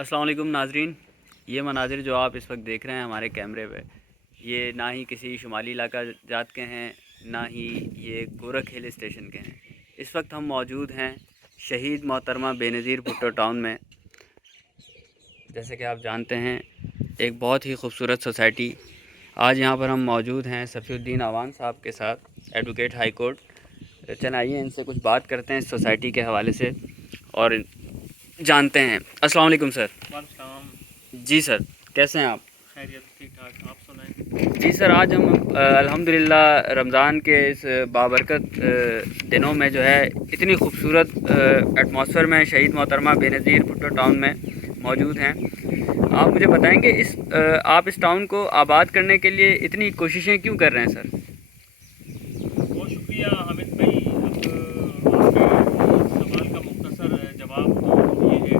अस्सलाम वालेकुम नाजरीन। ये मनाजिर जो आप इस वक्त देख रहे हैं हमारे कैमरे पे, ये ना ही किसी शुमाली इलाका जात के हैं, ना ही ये गोरख हिल स्टेशन के हैं। इस वक्त हम मौजूद हैं शहीद मोहतरमा बेनज़ीर भुट्टो टाउन में। जैसे कि आप जानते हैं, एक बहुत ही खूबसूरत सोसाइटी। आज यहाँ पर हम मौजूद हैं सफ़ीउद्दीन अवान साहब के साथ, एडवोकेट हाई कोर्ट। चल आइए इनसे कुछ बात करते हैं इस सोसाइटी के हवाले से और जानते हैं। अस्सलाम वालेकुम सर। वालेकुम। जी सर, कैसे हैं आप? खैरियत, ठीक ठाक, आप सुनाएं। जी सर, आज हम अल्हम्दुलिल्लाह रमज़ान के इस बाबरकत दिनों में जो है इतनी खूबसूरत एटमॉस्फेयर में शहीद मोहतरमा बेनज़ीर भुट्टो टाउन में मौजूद हैं। आप मुझे बताएंगे आप इस टाउन को आबाद करने के लिए इतनी कोशिशें क्यों कर रहे हैं सर? बहुत शुक्रिया हामिद भाई। अब आपके सवाल का मुख्तसर जवाब तो ये है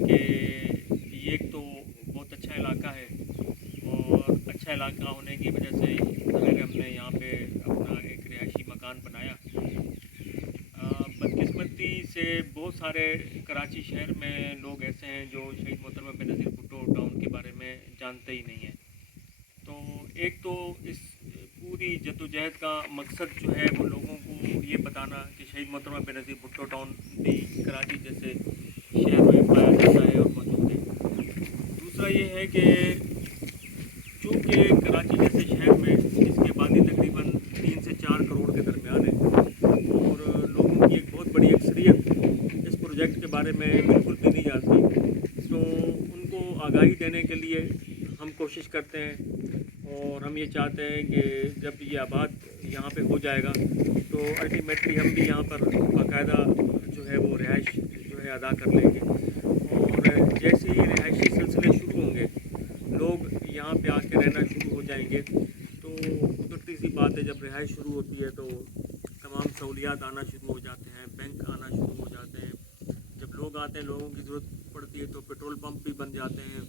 कि ये एक तो बहुत अच्छा इलाका है और अच्छा इलाका होने की वजह से फिर हमने यहाँ पे अपना एक रिहायशी मकान बनाया। बदकिस्मती से बहुत सारे कराची शहर में लोग ऐसे हैं जो शहीद मोहतरमा बेनज़ीर भुट्टो टाउन के बारे में जानते ही नहीं हैं। तो एक तो इस पूरी जद्दोजहद का मकसद जो है वो लोगों को ये बताना कि शहीद मोहतरमा बेनज़ीर भुट्टो टाउन भी कराची जैसे शहर में पाया जाता है और मौजूद है। दूसरा ये है कि चूँकि कराची जैसे शहर में इसकी आबादी तकरीबन 3 से 4 करोड़ के दरमियान है और लोगों की एक बहुत बड़ी अक्सरियत इस प्रोजेक्ट के बारे में बिल्कुल भी नहीं जानती, तो उनको आगाही देने के लिए हम कोशिश करते हैं और हम ये चाहते हैं कि जब ये आबाद यहाँ पे हो जाएगा तो अल्टीमेटली हम भी यहाँ पर बाकायदा जो है वो रिहाइश जो है अदा कर लेंगे। और जैसे ही रिहायशी सिलसिले शुरू होंगे, लोग यहाँ पे आके रहना शुरू हो जाएंगे, तो कुदरती सी बात है, जब रिहाइश शुरू होती है तो तमाम सहूलियात आना शुरू हो जाते हैं, बैंक आना शुरू हो जाते हैं। जब लोग आते हैं, लोगों की ज़रूरत पड़ती है तो पेट्रोल पंप भी बन जाते हैं,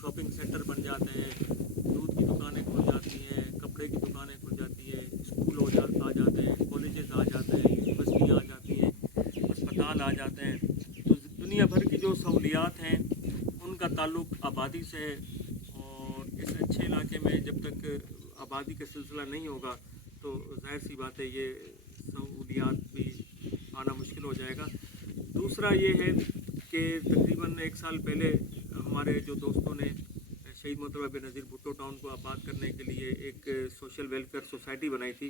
शॉपिंग सेंटर बन जाते हैं, दूध की दुकानें खुल जाती हैं, कपड़े की दुकानें खुल जाती हैं, स्कूल आ जाते हैं, कॉलेजेस आ जाते हैं, यूनिवर्सिटियाँ आ जाती हैं, अस्पताल आ जाते हैं। तो दुनिया भर की जो सहूलियात हैं उनका ताल्लुक़ आबादी से है और इस अच्छे इलाके में जब तक आबादी का सिलसिला नहीं होगा तो ज़ाहिर सी बात है ये सहूलियात भी आना मुश्किल हो जाएगा। दूसरा ये है कि तकरीबन 1 साल पहले हमारे जो दोस्तों ने शहीद मोहतरमा बेनज़ीर भुट्टो टाउन को आबाद करने के लिए एक सोशल वेलफेयर सोसाइटी बनाई थी,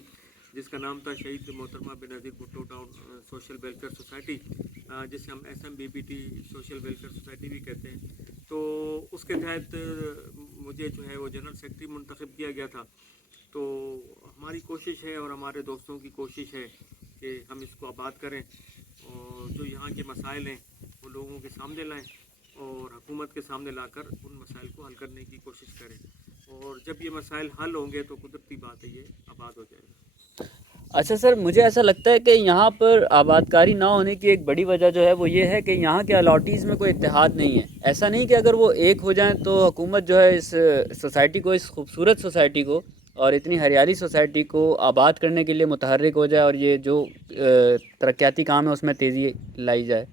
जिसका नाम था शहीद मोहतरमा Benazir Bhutto town social welfare society, जिसे हम SMBBT सोशल वेलफेयर सोसाइटी भी कहते हैं। तो उसके तहत मुझे जो है वो जनरल सेक्रेटरी मुंतखब किया गया था। तो हमारी कोशिश है और हमारे दोस्तों की कोशिश है कि हम इसको आबाद करें और जो यहाँ के मसाइल हैं वो लोगों के सामने लाएं और हुकूमत के सामने लाकर उन मसाइल को हल करने की कोशिश करें। और जब ये मसाइल हल होंगे तो कुदरती बात है ये आबाद हो जाएगा। अच्छा सर, मुझे ऐसा लगता है कि यहाँ पर आबादकारी ना होने की एक बड़ी वजह जो है वो ये है कि यहाँ के अलॉटीज़ में कोई इत्तेहाद नहीं है। ऐसा नहीं कि अगर वो एक हो जाएं तो हुकूमत जो है इस सोसाइटी को, इस खूबसूरत सोसाइटी को और इतनी हरियाली सोसाइटी को आबाद करने के लिए मुतहर्रिक हो जाए और ये जो तरक्याती काम है उसमें तेज़ी लाई जाए।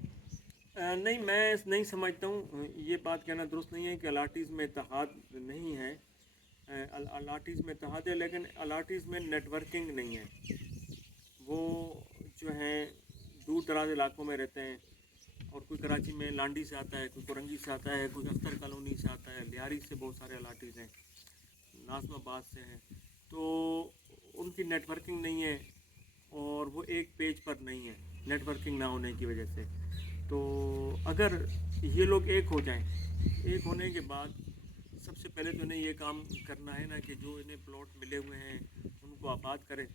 नहीं, मैं नहीं समझता हूँ, ये बात कहना दुरुस्त नहीं है कि अलाटीज़ में इत्तेहाद नहीं है। अलाटीज़ में इत्तेहाद है लेकिन अलाटीज़ में नेटवर्किंग नहीं है। वो जो हैं दूर दराज इलाकों में रहते हैं और कोई कराची में लांडी से आता है, कोई कोरंगी से आता है, कोई अख्तर कॉलोनी से आता है, लियारी से बहुत सारे अलाटीज़ हैं, नाज़माबाद से हैं। तो उनकी नेटवर्किंग नहीं है और वो एक पेज पर नहीं है नेटवर्किंग ना होने की वजह से। तो अगर ये लोग एक हो जाएं, एक होने के बाद सबसे पहले तो इन्हें ये काम करना है ना कि जो इन्हें प्लॉट मिले हुए हैं उनको आबाद करें,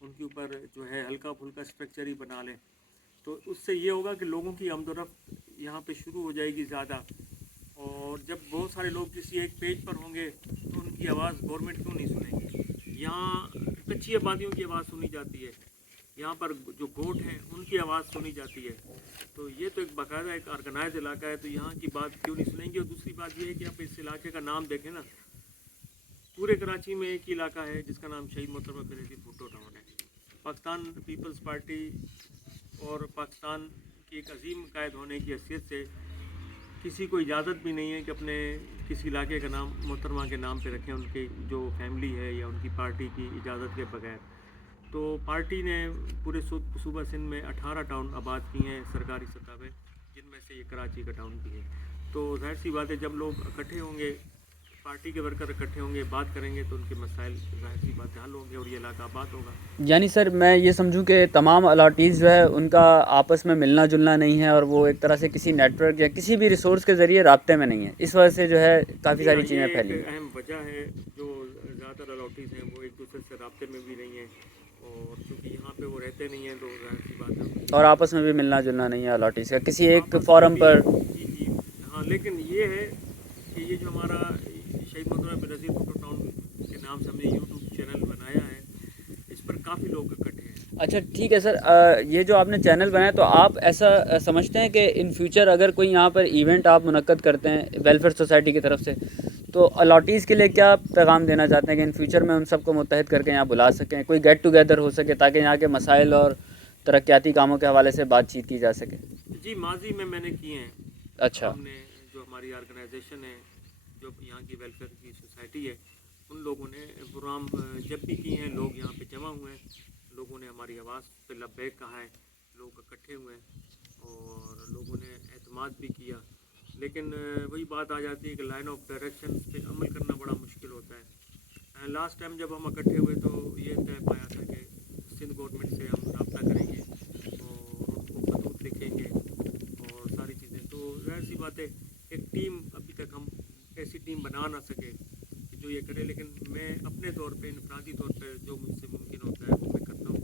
उनके ऊपर जो है हल्का फुल्का स्ट्रक्चर ही बना लें। तो उससे ये होगा कि लोगों की आमदोरफ्त यहाँ पे शुरू हो जाएगी ज़्यादा। और जब बहुत सारे लोग किसी एक पेज पर होंगे तो उनकी आवाज़ गवर्नमेंट क्यों नहीं सुनेगी। यहाँ कच्ची आबादियों की आवाज़ सुनी जाती है, यहाँ पर जो गोट हैं उनकी आवाज़ सुनी जाती है। तो ये तो एक बाकायदा एक ऑर्गेनाइज इलाका है, तो यहाँ की बात क्यों नहीं सुनेंगे। और दूसरी बात ये है कि आप इस इलाके का नाम देखें ना, पूरे कराची में एक ही इलाका है जिसका नाम शहीद मोहतरमा बेनज़ीर भुट्टो टाउन है। पाकिस्तान पीपल्स पार्टी और पाकिस्तान की एक अजीम कायद होने की हैसियत से किसी को इजाज़त भी नहीं है कि अपने किसी इलाके का नाम मोहतरमा के नाम पे रखें, उनके जो फैमिली है या उनकी पार्टी की इजाज़त के बगैर। तो पार्टी ने पूरे सूबा सिंध में 18 टाउन आबाद किए हैं सरकारी सतह पे, जिनमें से ये कराची का टाउन भी है। तो जाहिर सी बात है, जब लोग इकट्ठे होंगे, पार्टी के वर्कर इकट्ठे होंगे, बात करेंगे, तो उनके मसाइल जाहिर सी बात है हल होंगे और ये इलाका आबाद होगा। यानी सर मैं ये समझूं कि तमाम अलॉटीज़ जो है उनका आपस में मिलना जुलना नहीं है और वो एक तरह से किसी नेटवर्क या किसी भी रिसोर्स के ज़रिए राब्ते में नहीं है, इस वजह से जो है काफ़ी सारी चीज़ें ये फैली एक हैं। अहम वजह है, जो ज़्यादातर अलॉटीज़ हैं वो एक दूसरे से राब्ते में भी नहीं है, और चूँकि यहाँ पे वो रहते नहीं हैं, तो जाहिर सी बात है और आपस में भी मिलना जुलना नहीं है अलॉटीज़ का किसी एक आपस में फोरम भी। पर। जी। हाँ, लेकिन ये है कि ये जो हमारा शहीद मोहतरमा बेनज़ीर भुट्टो टाउन के नाम से हमने यूट्यूब चैनल बनाया है, इस पर काफ़ी लोग इकट्ठे हैं। अच्छा ठीक है सर, ये जो आपने चैनल बनाया तो आप ऐसा समझते हैं कि इन फ्यूचर अगर कोई यहाँ पर इवेंट आप मुनक्कद करते हैं वेलफेयर सोसाइटी की तरफ से, तो अलॉटीज़ के लिए क्या पैगाम देना चाहते हैं कि इन फ्यूचर में उन सबको मुत्तहद करके यहाँ बुला सकें, कोई गेट टुगेदर हो सके ताकि यहाँ के मसाइल और तरक्याती कामों के हवाले से बातचीत की जा सके? जी, माजी में मैंने किए हैं। अच्छा। हमने जो हमारी ऑर्गेनाइजेशन है, जो यहाँ की वेलफेयर की सोसाइटी है, उन लोगों ने प्रोग्राम जब भी किए हैं, लोग यहाँ पे जमा हुए हैं, लोगों ने हमारी आवाज़ पे लब्बैक कहा है, लोग इकट्ठे हुए हैं और लोगों ने एतमाद भी किया। लेकिन वही बात आ जाती है कि लाइन ऑफ डायरेक्शन पे अमल करना बड़ा मुश्किल होता है। लास्ट टाइम जब हम इकट्ठे हुए तो ये तय पाया था कि सिंध गवर्नमेंट से हम रब्ता करेंगे और उनको खतूत लिखेंगे और सारी चीज़ें। तो जाहिर सी बात है, एक टीम अभी तक हम ऐसी टीम बना ना सके कि जो ये करे, लेकिन मैं अपने तौर पे इनफरादी तौर पे जो मुझसे मुमकिन होता है वो मैं करता हूँ।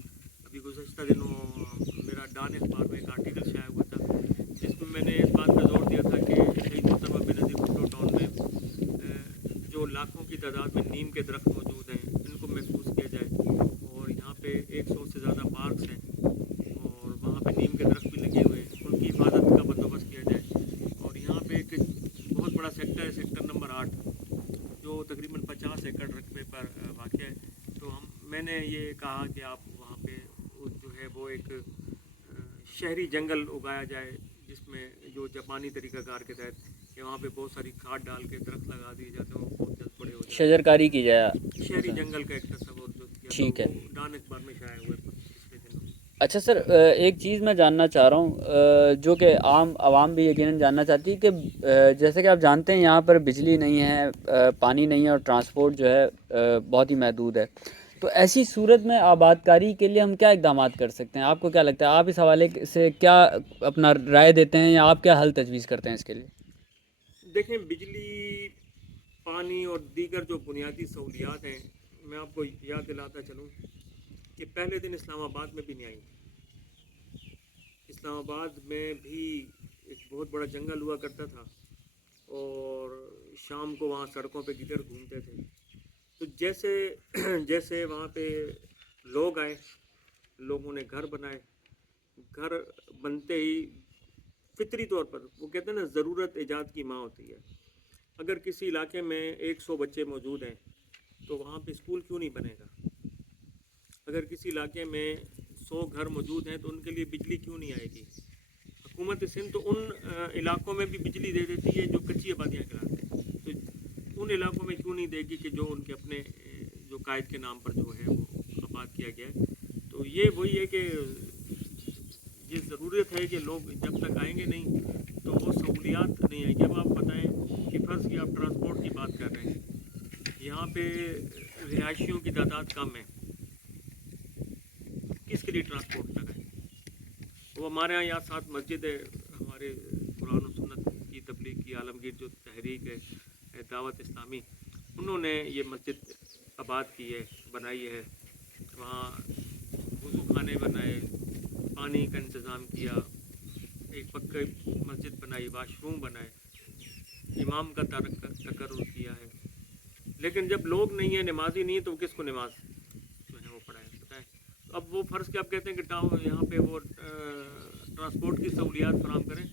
अभी गुज़श्ता दिनों मेरा डान अखबार में एक आर्टिकल शाया हुआ था, जिसमें मैंने इस बात पर जोर दिया था कि शहीद मोहतरमा बेनज़ीर भुट्टो टाउन में जो लाखों की तादाद में नीम के दरख्त मौजूद हैं, इनको महफूज किया जाए। और यहाँ पे 100 से ज़्यादा पार्क्स हैं और वहाँ पे नीम के दरख्त भी लगे हुए हैं, उनकी हिफाजत का बंदोबस्त किया जाए। और यहाँ पे एक बहुत बड़ा सेक्टर है, सेक्टर नंबर 8, जो तकरीबन 50 एकड़ रकबे पर वाक़ है। तो मैंने ये कहा कि आप वहाँ पे जो है वो एक शहरी जंगल उगाया जाए, जिसमें जो जापानी तरीक़ाकार के तहत कि वहाँ पे बहुत सारी खाद डाल के दरख्त लगा दिए जाते हैं, वो बहुत जल्द बड़े हो जाते शजरकारी की जाए। हैं। शहरी जंगल का एक तस्वुर जो किया, ठीक तो है। वो डान अखबार में शाया हुआ है पिछले दिनों। अच्छा सर, एक चीज़ मैं जानना चाह रहा हूँ जो कि आम आवाम भी यकीनन जानना चाहती है कि जैसे कि आप जानते हैं यहाँ पर बिजली नहीं है, पानी नहीं है और ट्रांसपोर्ट जो है बहुत ही महदूद है। तो ऐसी सूरत में आबादकारी के लिए हम क्या इक़दामात कर सकते हैं? आपको क्या लगता है, आप इस हवाले से क्या अपना राय देते हैं या आप क्या हल तजवीज़ करते हैं इसके लिए? देखें, बिजली, पानी और दीगर जो बुनियादी सहूलियात हैं, मैं आपको याद दिलाता चलूँ कि पहले दिन इस्लामाबाद में भी नहीं आई। इस्लामाबाद में भी एक बहुत बड़ा जंगल हुआ करता था और शाम को वहाँ सड़कों पे गिद्दर घूमते थे। तो जैसे जैसे वहाँ पे लोग आए, लोगों ने घर बनाए, घर बनते ही फितरी तौर पर वो कहते हैं ना, ज़रूरत ईजाद की माँ होती है। अगर किसी इलाके में 100 बच्चे मौजूद हैं तो वहाँ पे स्कूल क्यों नहीं बनेगा? अगर किसी इलाके में 100 घर मौजूद हैं तो उनके लिए बिजली क्यों नहीं आएगी? हुकूमत सिंध तो उन इलाकों में भी बिजली दे देती है जो कच्ची आबादियाँ कहलाते हैं, तो उन इलाकों में क्यों नहीं देगी कि जो उनके अपने जो कायद के नाम पर जो है वो आबाद किया गया है। तो ये वही है कि ये ज़रूरत है कि लोग जब तक आएंगे नहीं तो वो सहूलियात नहीं आएगी। अब आप बताएं कि फ़र्ज़ की आप ट्रांसपोर्ट की बात कर रहे हैं, यहाँ पे रिहायशियों की तादाद कम है, किसके लिए ट्रांसपोर्ट लगाएं? वो हमारे यहाँ 7 मस्जिद है, हमारे कुरान और सुन्नत की तबलीग की आलमगीर जो तहरीक है दावत इस्लामी, उन्होंने ये मस्जिद आबाद की है, बनाई है। वहाँ वज़ू खाने बनाए, पानी का इंतज़ाम किया, एक पक्की मस्जिद बनाई, वाशरूम बनाए, इमाम का तकर्रुर किया है। लेकिन जब लोग नहीं है, नमाजी नहीं है, तो किसको नमाज जो है वो पढ़ाए बताएं? तो अब वो फ़र्ज़ के आप कहते हैं कि टाउन यहाँ पे वो ट्रांसपोर्ट की सहूलियात फराम करें।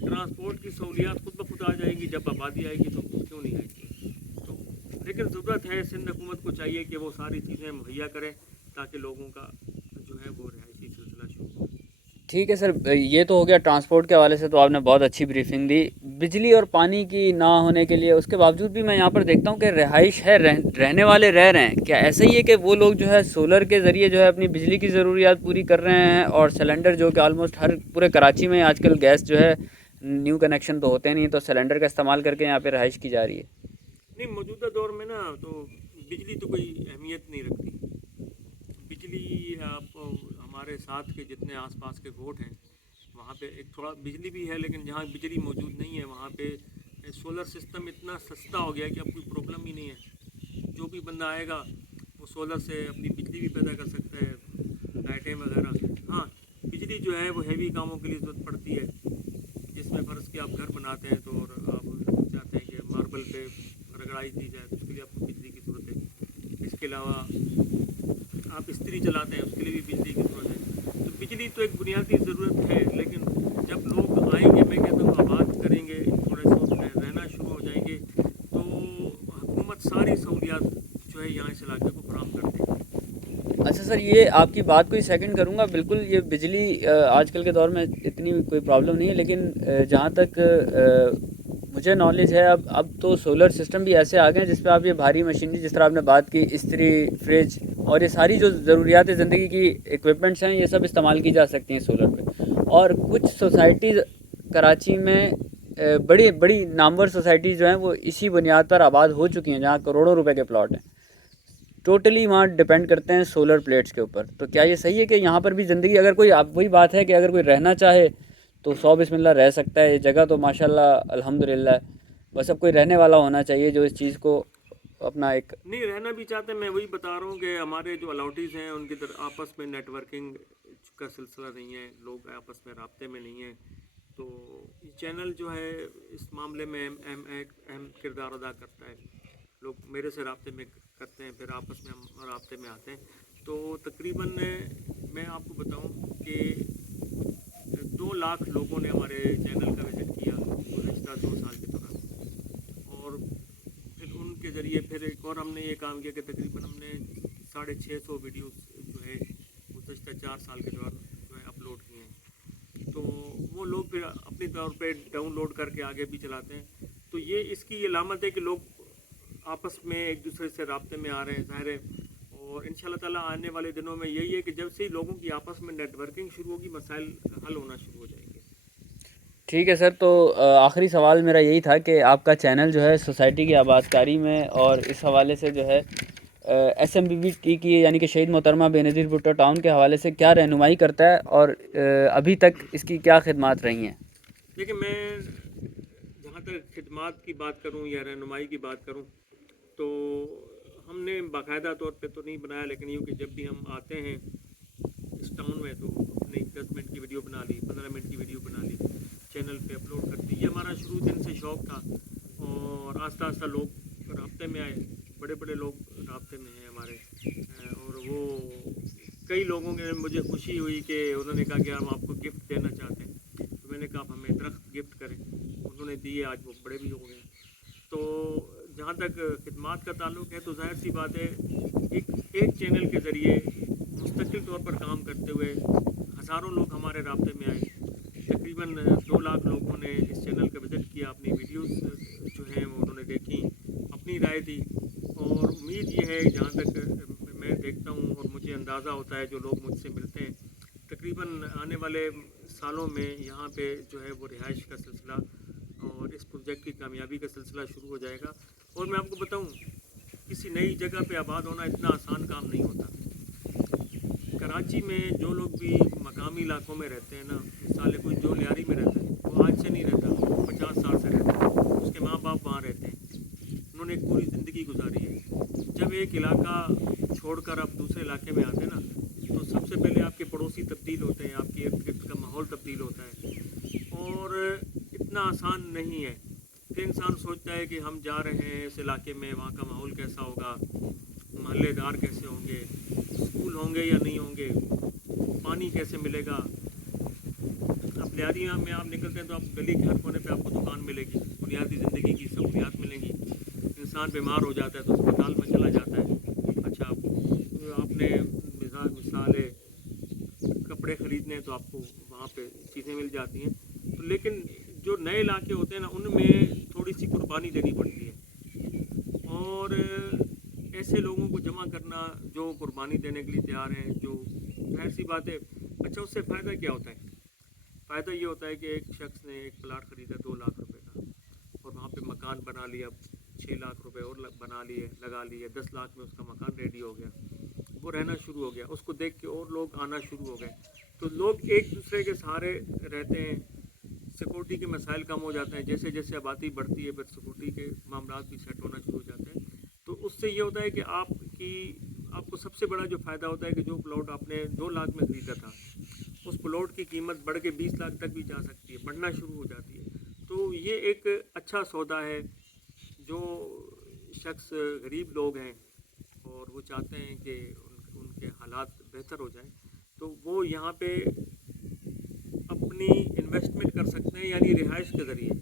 ट्रांसपोर्ट की सहूलियात खुद ब खुद आ जाएगी, जब आबादी आएगी तो क्यों नहीं आएगी? तो लेकिन ज़रूरत है, सिंध हुकूमत को चाहिए कि वो सारी चीज़ें मुहैया करें ताकि लोगों का जो है वो रिहायशी सिलसिला शुरू हो। ٹھیک ہے سر، یہ تو ہو گیا ٹرانسپورٹ کے حوالے سے، تو آپ نے بہت اچھی بریفنگ دی. بجلی اور پانی کی نہ ہونے کے لیے، اس کے باوجود بھی میں یہاں پر دیکھتا ہوں کہ رہائش ہے، رہنے والے رہ رہے ہیں. کیا ایسا ہی ہے کہ وہ لوگ جو ہے سولر کے ذریعے جو ہے اپنی بجلی کی ضروریات پوری کر رہے ہیں، اور سلنڈر جو کہ آلموسٹ ہر پورے کراچی میں آج کل گیس جو ہے نیو کنیکشن تو ہوتے نہیں، تو سلنڈر کا استعمال کر کے یہاں پہ رہائش کی جا رہی ہے؟ نہیں، موجودہ دور میں نا تو بجلی تو کوئی اہمیت نہیں رکھتی. بجلی آپ ہمارے ساتھ کے جتنے آس پاس کے گوٹ ہیں وہاں پہ ایک تھوڑا بجلی بھی ہے، لیکن جہاں بجلی موجود نہیں ہے وہاں پہ سولر سسٹم اتنا سستا ہو گیا ہے کہ اب کوئی پرابلم ہی نہیں ہے. جو بھی بندہ آئے گا وہ سولر سے اپنی بجلی بھی پیدا کر سکتا ہے، لائٹیں وغیرہ. ہاں، بجلی جو ہے وہ ہیوی کاموں کے لیے ضرورت پڑتی ہے، جس میں فرض کہ آپ گھر بناتے ہیں تو اور آپ چاہتے ہیں کہ ماربل پہ رگڑائی دی جائے تو اس کے لیے آپ کو بجلی کی ضرورت ہے. اس کے علاوہ آپ استری چلاتے ہیں، اس کے لیے بھی بجلی کی ضرورت ہے. تو بجلی تو ایک بنیادی ضرورت ہے، لیکن جب لوگ آئیں گے، میں کہتا ہوں آباد کریں گے، تھوڑے سے رہنا شروع ہو جائیں گے، تو حکومت ساری سہولیات جو ہے یہاں اس علاقے کو فراہم کر دے گی. اچھا سر، یہ آپ کی بات کو ہی سیکنڈ کروں گا. بالکل یہ بجلی آج کل کے دور میں اتنی کوئی پرابلم نہیں ہے، لیکن جہاں تک مجھے نالج ہے، اب تو سولر سسٹم بھی ایسے آ گئے ہیں جس پہ آپ یہ بھاری مشینری، جس طرح آپ نے بات کی، استری، فریج اور یہ ساری جو ضروریات زندگی کی ایکوپمنٹس ہیں، یہ سب استعمال کی جا سکتی ہیں سولر پہ. اور کچھ سوسائٹیز کراچی میں بڑی بڑی نامور سوسائٹیز جو ہیں وہ اسی بنیاد پر آباد ہو چکی ہیں، جہاں کروڑوں روپے کے پلاٹ ہیں. ٹوٹلی وہاں ڈپینڈ کرتے ہیں سولر پلیٹس کے اوپر. تو کیا یہ صحیح ہے کہ یہاں پر بھی زندگی، اگر کوئی، اب وہی بات ہے کہ اگر کوئی رہنا چاہے تو 100 بسم اللہ رہ سکتا ہے. یہ جگہ تو ماشاء اللہ الحمد للہ ہے، بس اب کوئی رہنے والا ہونا چاہیے جو اس چیز کو اپنا ایک. نہیں، رہنا بھی چاہتے ہیں. میں وہی بتا رہا ہوں کہ ہمارے جو الاٹیز ہیں ان کی آپس میں نیٹ ورکنگ کا سلسلہ نہیں ہے، لوگ آپس میں رابطے میں نہیں ہیں. تو یہ چینل جو ہے اس معاملے میں اہم کردار ادا کرتا ہے. لوگ میرے سے رابطے میں کرتے ہیں، پھر آپس میں ہم رابطے میں آتے ہیں. تو تقریباً میں آپ کو بتاؤں کہ 2 لاکھ لوگوں نے ہمارے چینل کا وزٹ کیا گزشتہ 2 سال کے دوران. اور پھر ان کے ذریعے پھر ایک اور ہم نے یہ کام کیا کہ تقریباً ہم نے 650 ویڈیوز جو ہے گزشتہ 4 سال کے دوران جو ہے اپلوڈ کیے ہیں. تو وہ لوگ پھر اپنی طور پہ ڈاؤن لوڈ کر کے آگے بھی چلاتے ہیں. تو یہ اس کی علامت ہے کہ لوگ آپس میں ایک دوسرے سے رابطے میں آ رہے ہیں، ظاہر ہے. اور ان شاء اللہ تعالیٰ آنے والے دنوں میں یہی ہے کہ جب سے لوگوں کی آپس میں نیٹ ورکنگ شروع ہوگی، مسائل حل ہونا شروع ہو جائیں گے. ٹھیک ہے سر، تو آخری سوال میرا یہی تھا کہ آپ کا چینل جو ہے سوسائٹی کی آباد کاری میں اور اس حوالے سے جو ہے S M B B T کی، یعنی کہ شہید محترمہ بے نظیر بھٹو ٹاؤن کے حوالے سے کیا رہنمائی کرتا ہے، اور ابھی تک اس کی کیا خدمات رہی ہیں؟ دیکھیں، میں جہاں تک خدمات کی بات کروں یا رہنمائی کی بات کروں تو ہم نے باقاعدہ طور پہ تو نہیں بنایا، لیکن یوں کہ جب بھی ہم آتے ہیں اس ٹاؤن میں تو اپنی 10 منٹ کی ویڈیو بنا لی، 15 منٹ کی ویڈیو بنا لی، چینل پہ اپلوڈ کر دی. یہ ہمارا شروع دن سے شوق تھا، اور آہستہ آہستہ لوگ رابطے میں آئے. بڑے بڑے لوگ رابطے میں ہیں ہمارے. اور وہ کئی لوگوں نے مجھے خوشی ہوئی کہ انہوں نے کہا کہ ہم آپ کو گفٹ دینا چاہتے ہیں. تو میں نے کہا آپ ہمیں درخت گفٹ کریں. انہوں نے دیے، آج وہ بڑے بھی ہو گئے. تو جہاں تک خدمات کا تعلق ہے تو ظاہر سی بات ہے، ایک چینل کے ذریعے مستقل طور پر کام کرتے ہوئے ہزاروں لوگ ہمارے رابطے میں آئے. تقریباً 2 لاکھ لوگوں نے اس چینل کا وزٹ کیا، اپنی ویڈیوز جو ہیں وہ انہوں نے دیکھی، اپنی رائے دی. اور امید یہ ہے، جہاں تک میں دیکھتا ہوں اور مجھے اندازہ ہوتا ہے، جو لوگ مجھ سے ملتے ہیں، تقریباً آنے والے سالوں میں یہاں پہ جو ہے وہ رہائش کا سلسلہ اور اس پروجیکٹ کی کامیابی کا سلسلہ شروع ہو جائے گا. اور میں آپ کو بتاؤں، کسی نئی جگہ پہ آباد ہونا اتنا آسان کام نہیں ہوتا. کراچی میں جو لوگ بھی مقامی علاقوں میں رہتے ہیں نا، مثال کوئی جو لیاری میں رہتا ہے وہ آج سے نہیں رہتا، وہ 50 سال سے رہتا ہے. اس کے ماں باپ وہاں رہتے ہیں، انہوں نے ایک پوری زندگی گزاری ہے. جب ایک علاقہ چھوڑ کر آپ دوسرے علاقے میں آتے ہیں نا، تو سب سے پہلے آپ کے پڑوسی تبدیل ہوتے ہیں، آپ کے ارد گرد کا ماحول تبدیل ہوتا ہے، اور اتنا آسان نہیں ہے. پھر انسان سوچتا ہے کہ ہم جا رہے ہیں اس علاقے میں، وہاں کا ماحول کیسا ہوگا، محلے دار کیسے ہوں گے، اسکول ہوں گے یا نہیں ہوں گے، پانی کیسے ملے گا. اب لیاریاں میں آپ نکلتے ہیں تو آپ گلی کے ہر کونے پہ آپ کو دکان ملے گی، بنیادی زندگی کی سہولیات ملیں گی. انسان بیمار ہو جاتا ہے تو اسپتال میں چلا جاتا ہے. اچھا، آپ نے مثال ہے کپڑے خریدنے तो आपको वहाँ पे चीज़ें मिल जाती हैं। तो लेकिन जो नए इलाके होते हैं ना, उनमें थोड़ी सी कुर्बानी देनी पड़ती है, और ऐसे लोगों को जमा करना जो कुर्बानी देने के लिए तैयार हैं, जो जाहिर सी बात है। अच्छा, उससे फ़ायदा क्या होता है? फ़ायदा ये होता है कि एक शख्स ने एक प्लाट ख़रीदा 2 लाख रुपए का, और वहाँ पे मकान बना लिया, 6 लाख रुपए और बना लिए, लगा लिए, 10 लाख में उसका मकान रेडी हो गया, वो रहना शुरू हो गया। उसको देख के और लोग आना शुरू हो गए, तो लोग एक दूसरे के सहारे रहते हैं, सिक्योरिटी के मसाइल कम हो जाते हैं। जैसे जैसे आबादी बढ़ती है, फिर सिक्योरिटी के मामला भी सेट होना शुरू हो जाते हैं। तो उससे ये होता है कि आपको सबसे बड़ा जो फ़ायदा होता है कि जो प्लॉट आपने 2 लाख में ख़रीदा था, उस प्लॉट की कीमत बढ़ के 20 लाख तक भी जा सकती है, बढ़ना शुरू हो जाती है। तो ये एक अच्छा सौदा है। जो शख्स गरीब लोग हैं और वो चाहते हैं कि उनके हालात बेहतर हो जाएं, तो वो यहाँ पे अपनी इन्वेस्टमेंट कर सकते हैं, यानी रिहाइश के ज़रिए।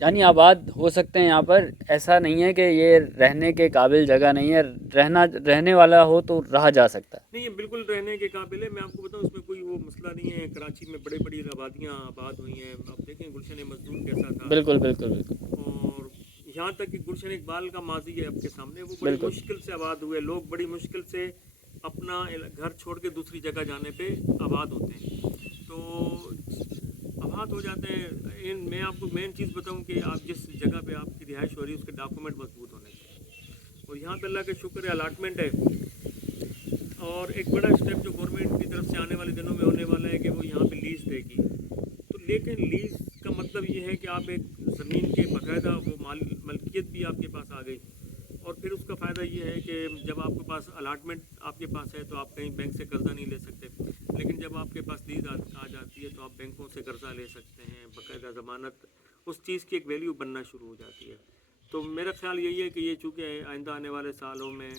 यानी आबाद हो सकते हैं यहाँ पर। ऐसा नहीं है कि ये रहने के काबिल जगह नहीं है, रहने वाला हो तो रहा जा सकता है। नहीं, ये बिल्कुल रहने के काबिल है। मैं आपको बताऊं, इसमें कोई वो मसला नहीं है। कराची में बड़ी बड़ी आबादियाँ आबाद हुई हैं। आप देखें गुलशन मजदूर कैसा था, बिल्कुल बिल्कुल बिल्कुल और यहाँ तक कि गुलशन इकबाल का माजी है आपके सामने, वो बड़ी बिल्कुल। मुश्किल से आबाद हुए। लोग बड़ी मुश्किल से अपना घर छोड़ के दूसरी जगह जाने पे आबाद होते हैं, तो आबाद हो जाते हैं। मैं आपको मेन चीज़ बताऊं कि आप जिस जगह पे आपकी रिहाइश हो रही है, उसके डॉक्यूमेंट मजबूत होने चाहिए। और यहाँ पे अल्लाह का शुक्र है, अलाटमेंट है। और एक बड़ा स्टेप जो गवर्नमेंट की तरफ से आने वाले दिनों में होने वाला है कि वो यहाँ पे लीज़ देगी। तो लेकिन लीज़ का मतलब ये है कि आप एक ज़मीन के बाकायदा वो मलकियत भी आपके पास आ गई, और फिर उसका फ़ायदा ये है कि जब आपके पास अलाटमेंट आपके पास है, तो आप कहीं बैंक से कर्ज़ा नहीं ले सकते। लेकिन जब आपके पास लीज़ आ जाती है, तो आप बैंकों से कर्ज़ा ले सकते हैं, बाकायदा ज़मानत, उस चीज़ की एक वैल्यू बनना शुरू हो जाती है। तो मेरा ख्याल यही है कि ये चूँकि आइंदा आने वाले सालों में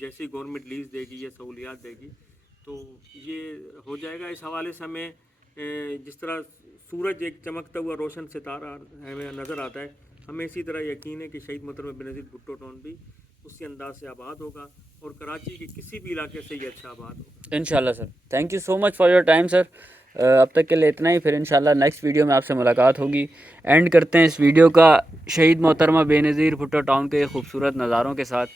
जैसी गवर्नमेंट लीज़ देगी या सहूलियात देगी, तो ये हो जाएगा। इस हवाले से हमें जिस तरह सूरज एक चमकता हुआ रोशन सितारा हमें नज़र आता है, हमें इसी तरह यकीन है कि शहीद मोहतरम बेनज़ीर भुट्टो टाउन भी उसी अंदाज से आबाद होगा, और कराची के किसी भी इलाके से ये अच्छा आबाद होगा। इंशाल्लाह sir. Thank you so much for your time sir. अब तक के लिए इतना ही, फिर इंशाल्लाह नेक्स्ट वीडियो में आपसे मुलाकात होगी। एंड करते हैं इस वीडियो का शहीद मोहतरमा बेनज़ीर भुट्टो टाउन के खूबसूरत नज़ारों के साथ।